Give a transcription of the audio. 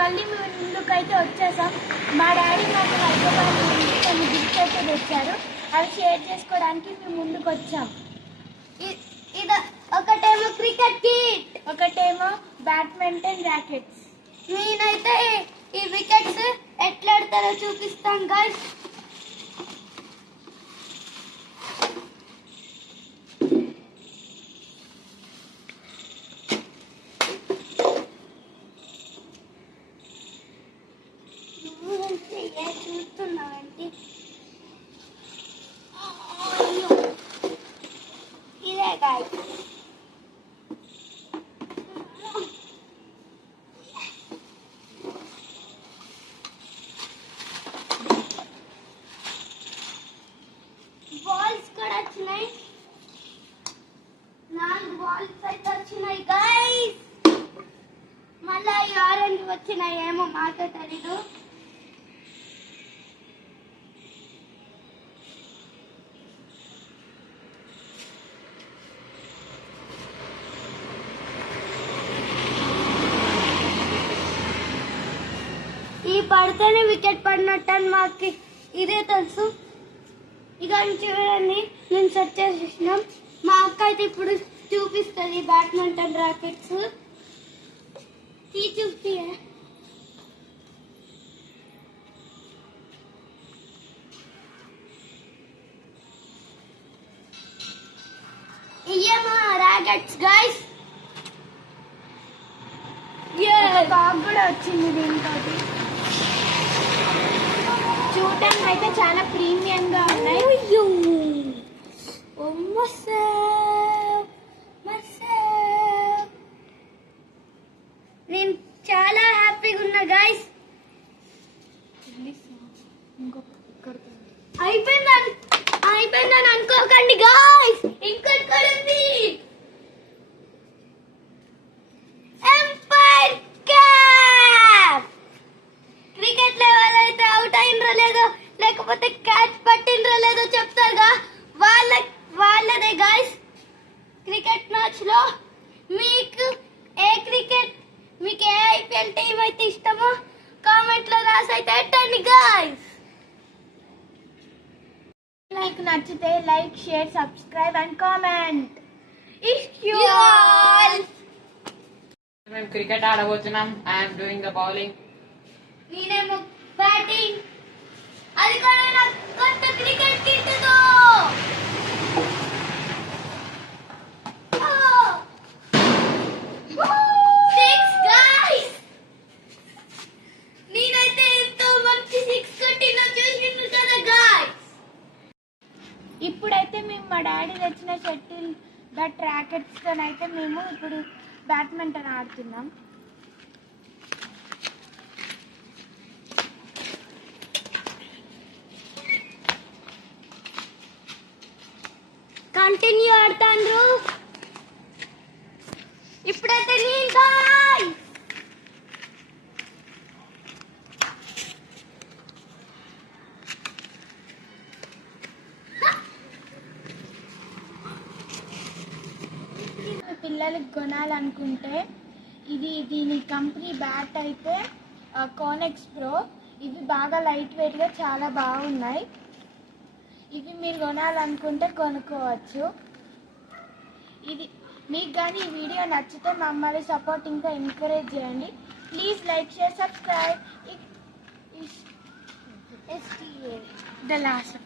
మళ్ళీ ముందుకైతే వచ్చేసాం. మా డాడీ నాకు హైదరాబాద్ నుండి కొన్ని గిఫ్ట్స్ అయితే తెచ్చారు. అవి షేర్ చేసుకోవడానికి మేము ముందుకు వచ్చాం. ఒకటేమో క్రికెట్ కిట్, ఒకటేమో బ్యాడ్మింటన్ ర్యాకెట్స్. నేనైతే ఈ వికెట్స్ ఎట్లా ఆడతారో చూపిస్తాను గైస్. చూస్తున్నావంటే ఇదే గైస్. బాల్స్ కూడా వచ్చినాయి, 4 బాల్స్ అయితే వచ్చినాయి గైస్. మళ్ళీ ఆరెంజ్ వచ్చినాయి, ఏమో మాకే తెలీదు. ఈ పడితేనే వికెట్ పడినట్టు అని మాకు ఇదే తెలుసు. ఇక చూడండి, మేము సెట్ చేసేసినాం. మా అక్క అయితే ఇప్పుడు చూపిస్తుంది బ్యాడ్మింటన్ ర్యాకెట్స్. చూపి ఇయ్యమా ర్యాకెట్స్ గైస్. కాక్ కూడా వచ్చింది దీంతో. చూడటానికి అయితే చాలా ప్రీమియంగా ఉన్నాయి. నేను చాలా హ్యాపీగా ఉన్నా గైస్. అయిపోయిందని అనుకోకండి గైస్, ఇంకొకటి కూడా ఉంది. Umpire cap. క్రికెట్ లో ఎవరైతే అవుట్ అయినరో లేదో, లేకపోతే క్యాచ్ పట్టినరో లేదో చెప్తారుగా, వాళ్ళదే గైస్. క్రికెట్ మ్యాచ్ లో మీకు ఏ ఐపీఎల్ టీం అయితే ఇష్టమో కామెంట్ లో రాసి అయితే పెట్టండి గైస్. మీకు నచ్చితే like, share, subscribe and comment. మేము క్రికెట్ ఆడబోతున్నాం. I'm doing the bowling. నేనేమో బ్యాటింగ్. అది కూడా నా కొత్త క్రికెట్ కిట్ తో. ఇప్పుడైతే మేము మా డాడీ తెచ్చిన షటిల్ బ్యాట్ ర్యాకెట్స్ తోనైతే మేము ఇప్పుడు బ్యాడ్మింటన్ ఆడుతున్నాం. కంటిన్యూ ఆడతాండ్రు. ఇప్పుడైతే నేను గైస్. పిల్లలకి కొనాలనుకుంటే దీని కంపెనీ బ్యాట్ అయితే కోనెక్స్ ప్రో. ఇవి బాగా లైట్ వెయిట్గా చాలా బాగున్నాయి. ఇవి మీరు కొనాలనుకుంటే కొనుక్కోవచ్చు. ఇది మీకు కానీ ఈ వీడియో నచ్చితే మమ్మల్ని సపోర్ట్ ఇంకా ఎంకరేజ్ చేయండి. Please like, share, subscribe. The last